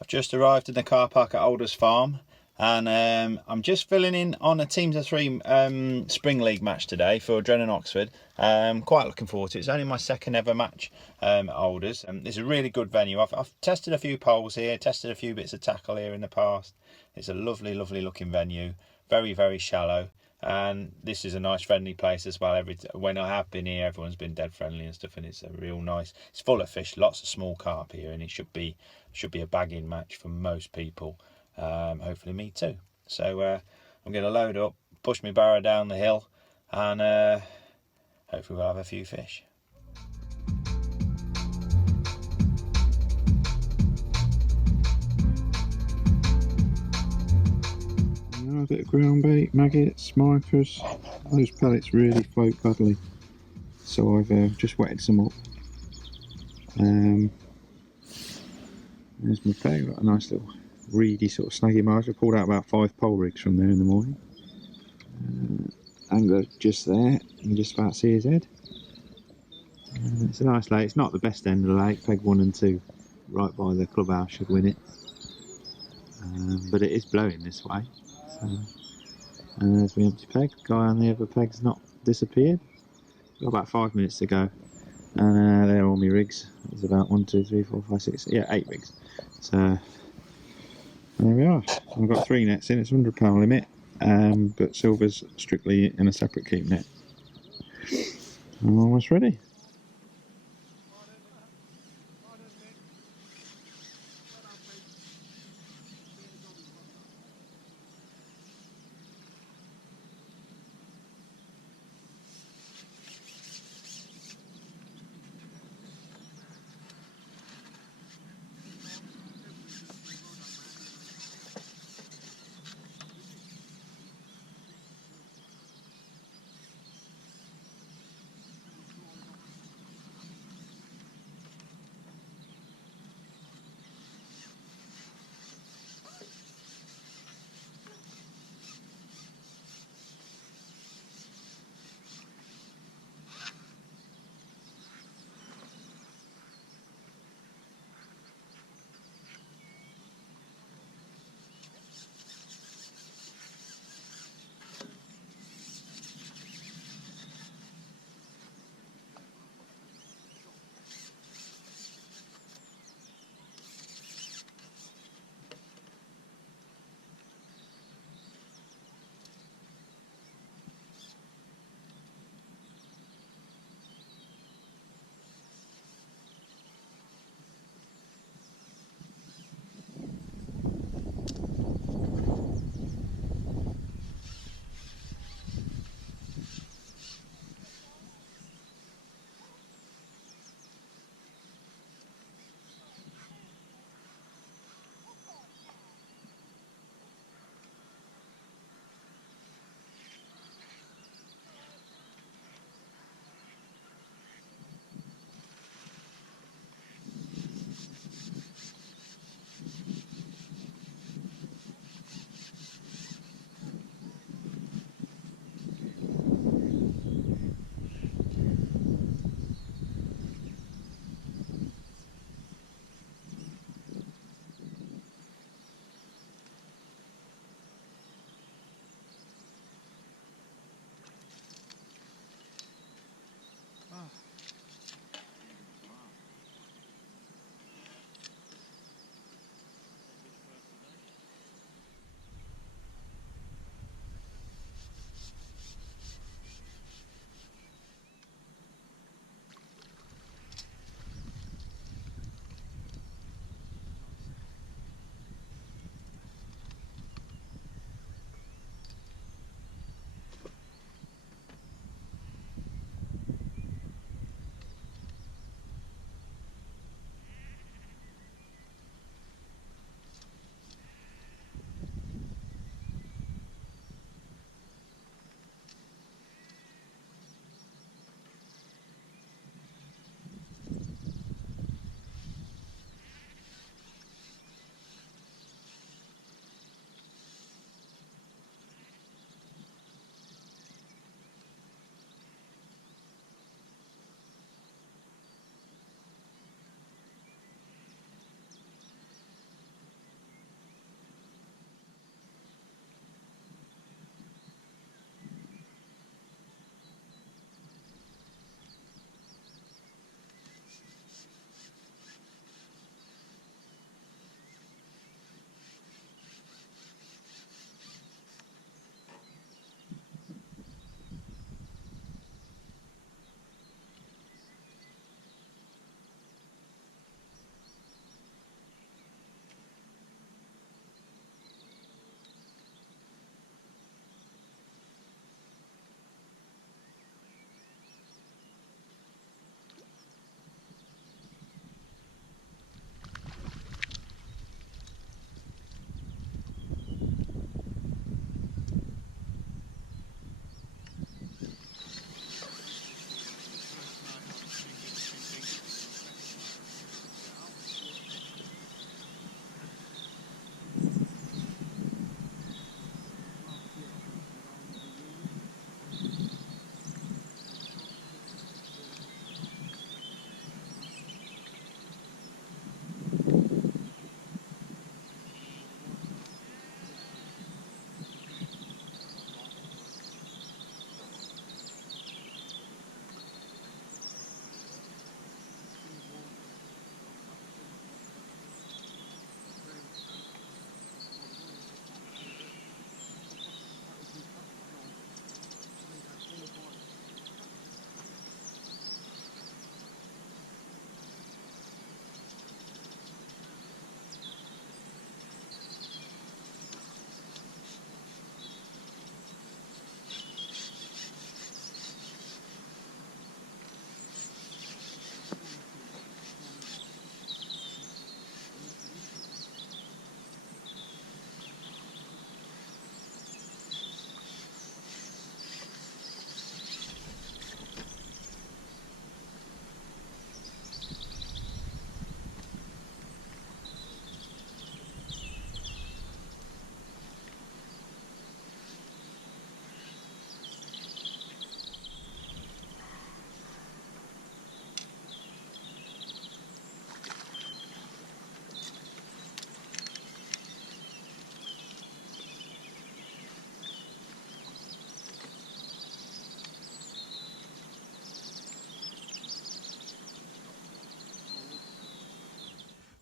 I've just arrived in the car park at Alders Farm, and I'm just filling in on a teams of three Spring League match today for Drennan Oxford. Quite looking forward to it. It's only my second ever match at Alders. It's a really good venue. I've tested a few poles here, tested a few bits of tackle here in the past. It's a lovely looking venue, very shallow. And this is a nice friendly place as well. When I have been here, everyone's been dead friendly and stuff, and it's a real nice, it's full of fish, lots of small carp here, and it should be a bagging match for most people, hopefully me too. So I'm going to load up, push my barrow down the hill, and hopefully we'll have a few fish. A bit of ground bait, maggots, micas. Those pellets really float badly, so I've just wetted some up. There's my peg, got a nice little reedy sort of snaggy marsh. I pulled out about 5 pole rigs from there in the morning. Angler just there, you can just about see his head. It's a nice lake. It's not the best end of the lake, peg 1 and 2 right by the clubhouse should win it, but it is blowing this way. So, and there's my empty peg. Guy on the other peg's not disappeared. Got about 5 minutes to go, and there are all my rigs. There's about 1, 2, 3, 4, 5, 6, yeah, 8 rigs. So there we are. I've got 3 nets in. It's £100 limit, but silver's strictly in a separate keep net. I'm almost ready.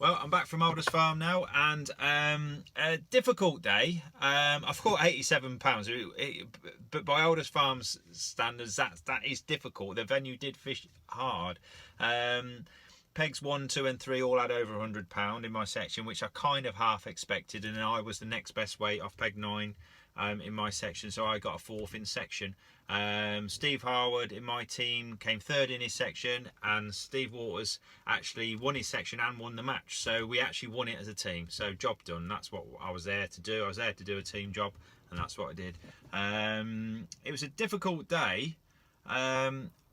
Well, I'm back from Alders Farm now, and a difficult day. I've caught £87, but by Alders Farm's standards, that is difficult. The venue did fish hard. Pegs 1, 2 and 3 all had over £100 in my section, which I kind of half expected, and I was the next best weight off peg 9 in my section, so I got a 4th in section. Steve Harwood in my team came 3rd in his section, and Steve Waters actually won his section and won the match, so we actually won it as a team. So job done. That's what I was there to do. I was there to do a team job, and that's what I did. It was a difficult day.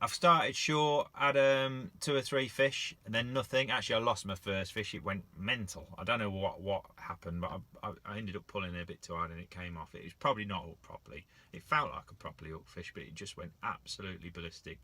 I've started short, had 2 or 3 fish, and then nothing. Actually, I lost my first fish. It went mental. I don't know what happened, but I ended up pulling it a bit too hard and it came off. It was probably not hooked properly. It felt like a properly hooked fish, but it just went absolutely ballistic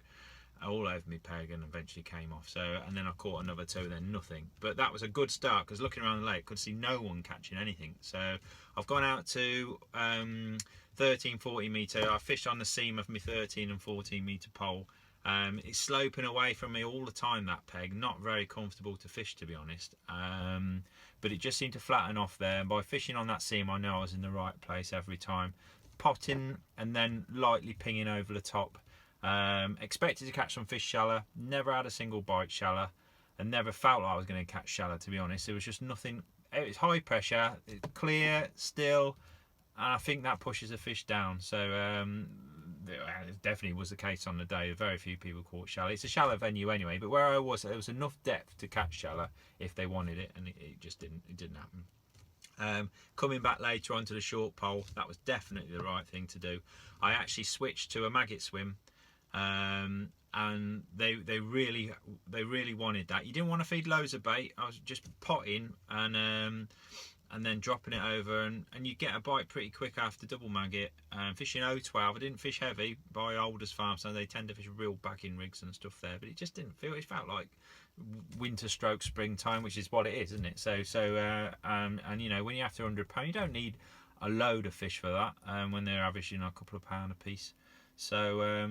all over me peg and eventually came off. So, and then I caught another 2, then nothing. But that was a good start, because looking around the lake, could see no one catching anything. So I've gone out to 13-14 metre. I fished on the seam of my 13 and 14 metre pole. It's sloping away from me all the time, that peg. Not very comfortable to fish, to be honest. But it just seemed to flatten off there. And by fishing on that seam, I know I was in the right place every time. Potting and then lightly pinging over the top. Expected to catch some fish shallow. Never had a single bite shallow. And never felt like I was going to catch shallow, to be honest. There was just nothing. It was high pressure, clear, still. And I think that pushes the fish down. So it definitely was the case on the day. Very few people caught shallow. It's a shallow venue anyway, but where I was, there was enough depth to catch shallow if they wanted it, and it just didn't. It didn't happen. Coming back later onto the short pole, that was definitely the right thing to do. I actually switched to a maggot swim, and they really wanted that. You didn't want to feed loads of bait. I was just potting and then dropping it over, and you get a bite pretty quick after double maggot. Fishing 012, I didn't fish heavy by Alders Farm, so they tend to fish real backing rigs and stuff there, but it just didn't feel, it felt like winter stroke springtime, which is what it is, isn't it? And you know, when you're after £100, you don't need a load of fish for that, when they're averaging a couple of pound a piece. So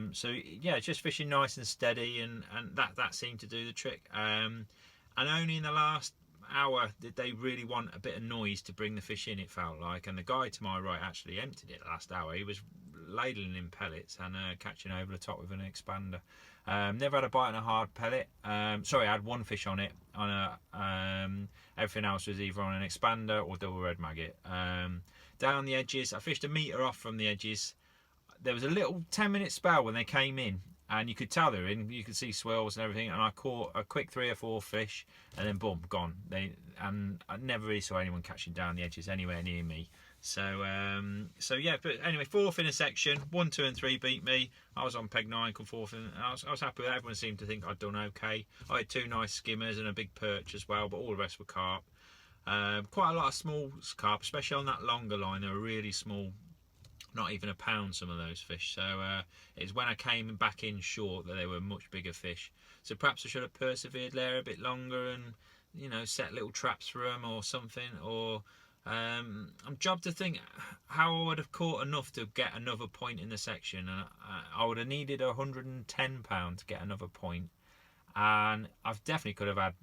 yeah, just fishing nice and steady, and that seemed to do the trick. And only in the last hour did they really want a bit of noise to bring the fish in, it felt like. And the guy to my right actually emptied it last hour. He was ladling in pellets and catching over the top with an expander. Never had a bite on a hard pellet. Sorry, I had 1 fish on it. On a everything else was either on an expander or double red maggot. Down the edges, I fished 1 metre off from the edges. There was a little 10-minute spell when they came in, and you could tell they were in. You could see swirls and everything, and I caught a quick 3 or 4 fish, and then boom, gone. And I never really saw anyone catching down the edges anywhere near me. So yeah. But anyway, 4th in a section. 1, 2 and 3 beat me. I was on peg 9, come 4th, and I was happy with that. Everyone seemed to think I'd done okay. I had 2 nice skimmers and a big perch as well, but all the rest were carp. Quite a lot of small carp, especially on that longer line. They were really small. Not even a pound, some of those fish. So it's when I came back in short that they were much bigger fish. So perhaps I should have persevered there a bit longer and, you know, set little traps for them or something. Or I'm job to think how I would have caught enough to get another point in the section. And I would have needed £110 to get another point. And I've definitely could have had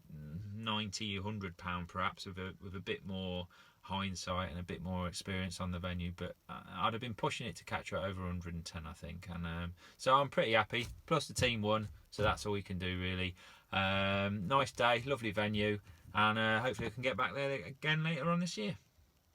£90, £100 perhaps with a bit more hindsight and a bit more experience on the venue, but I'd have been pushing it to catch her over 110, I think. And so I'm pretty happy. Plus the team won, so that's all we can do really. Nice day, lovely venue, and hopefully I can get back there again later on this year.